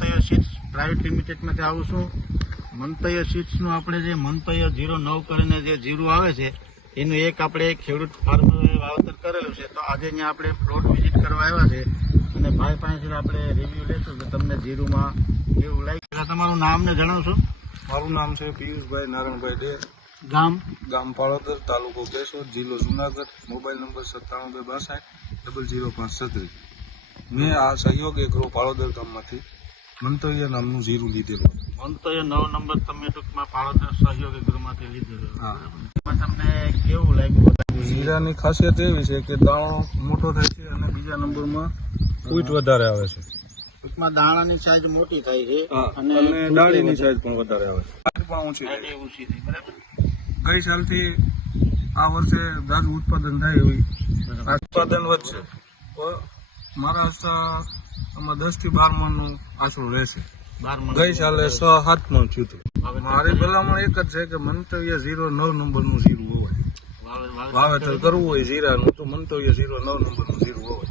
મંતવ્ય seeds private લિમિટેડમાંથી આવું છું. મંતવ્ય સીડ્સનું આપણે જે મંતવ્ય 09 કરીને જે જીરું આવે છે એનું એક આપણે ખેડૂત ફાર્મરે વાવેતર કરેલું છે. તો આજે અહીંયા આપણે પ્લોટ વિઝિટ કરવા આવ્યા છે અને ભાઈ પાસેથી આપણે રિવ્યુ લેશું કે તમને જીરુમાં કેવું લાગ્યું. તમારું નામ ને જણાવશો? મારું નામ છે પિયુષભાઈ નારણભાઈ ડે, ગામ પાળોદર, તાલુકો કેશોદ, જિલ્લો જુનાગઢ. Mobile number 976262000536. મેં આ સહયોગ એગ્રો પાળોદર ગામમાંથી મંતવ્ય નામનું જીરું લીધેલું. મંતવ્ય 9 નંબર તમે ટૂંકમાં પાળોદર સહયોગ એગ્રોમાંથી લીધેલો. હા. તમને કેવું લાગ્યું? જીરાની ખાસિયત એવી છે કે દાણો મોટો થાય છે અને બીજા નંબરમાં ફૂટ વધારે આવે છે. ટૂંકમાં દાણાની સાઈઝ મોટી થાય છે અને ડાળીની સાઈઝ પણ વધારે આવે છે. પણ ઊંચી થાય. ઊંચી થાય. બરાબર. ગઈ સાલથી આ વર્ષે જાજુ ઉત્પાદન થાય એવી ઉત્પાદન વધશે. પણ મારા આમાં 10 થી 12 મણનું આશરું રહેશે. ગઈ સાલે 6-7 મણ થયું હતું. મારી ભલામણ એક જ છે કે મંતવ્ય 09 નંબરનું જીરું હોય. વાવેતર કરવું હોય જીરાનું તો મંતવ્ય 09 નંબરનું જીરું હોય.